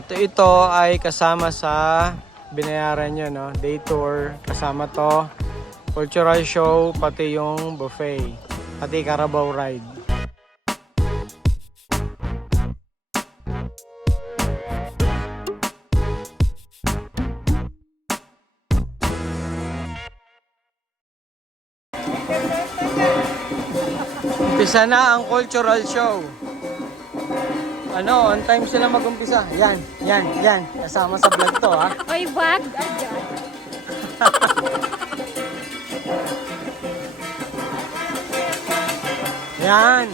So ito ay kasama sa binayaran nyo, no? Day tour, kasama to, cultural show, pati yung buffet, pati Carabao ride. Umpisa na ang cultural show. On time sila mag-umpisa. Yan. Kasama sa vlog to, ha? Oy, wag! Yan.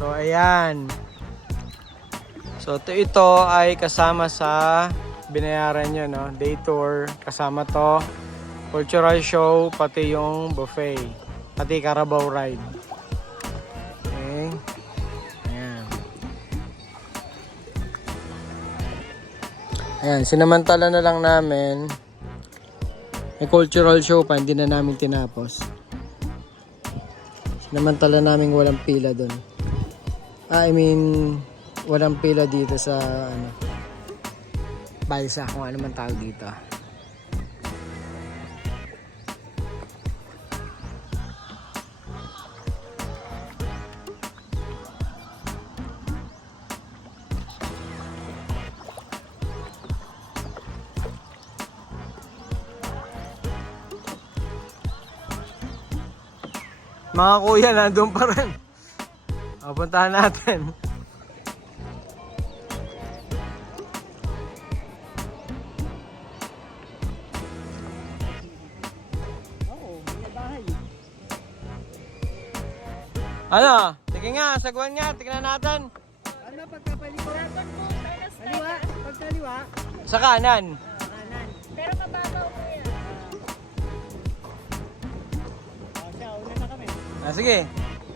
So ayan. So ito ay kasama sa binayaran nyo, no? Day tour, kasama to, cultural show, pati yung buffet, pati Carabao ride. Okay. Ayan. Ayan, sinamantala na lang namin. May cultural show pa, hindi na namin tinapos. Sinamantala namin walang pila doon. Walang pila dito sa balsa, kung ano man tawag dito. Mga kuya, nandun pa rin. Puntahan natin. Ano? Sige nga, sagwan nga. Tignan natin. Ano pagkapalikuran? Kaliwa? Pagkaliwa? Sa kanan. Kanan. Pero mababaw mo yan. Siya, una na kami. Sige.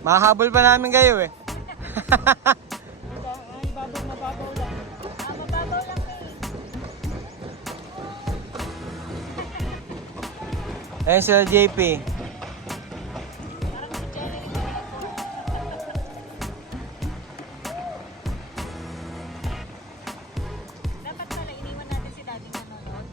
Mahabol pa namin kayo eh. Ay, mababaw lang. Mababaw lang eh. Ayan sila JP. Dapat pala iniwan natin si Daddy nanonood.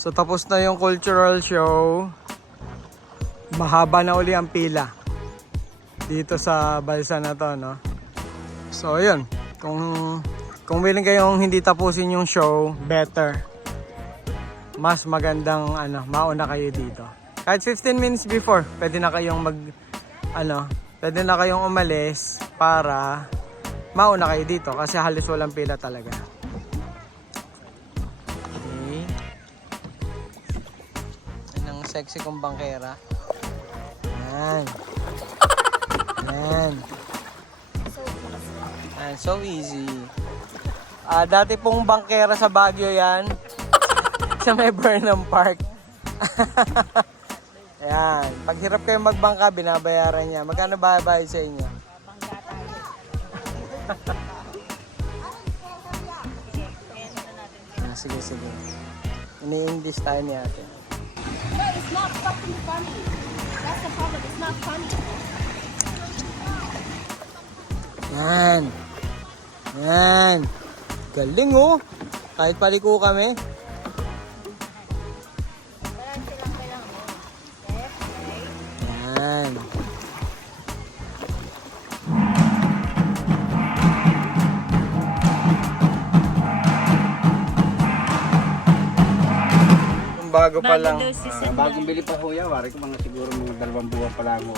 So tapos na yung cultural show. Mahaba na uli ang pila dito sa balsa na to, no? So ayun, kung willing kayong hindi tapusin yung show, better. Mas magandang mauna kayo dito. Kahit 15 minutes before, pwede na kayong pwede na kayong umalis para mauna kayo dito kasi halos walang pila talaga. Okay. Yan ang sexy kong bangkera. Yan. Yan. Yan, so easy. Dati pong bangkera sa Baguio yan. Sa may Burnham Park. Ayan. Pag hirap kayong magbangka, binabayaran niya. Magkano ba bayad sa inyo? Sige, sige. Ini-English tayo ni ate. No, it's not fucking funny. That's the problem. It's not funny. Yan. Yan. Galing oh. Kahit paliko kami. Yan. Bago pa lang. Daw si Sen. Bagong bili pa ho yan. Wari ko siguro mga 2 buwan pa lang ho.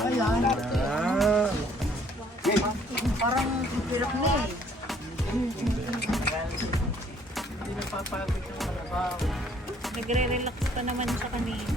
Nagre-relax pa naman siya kanina.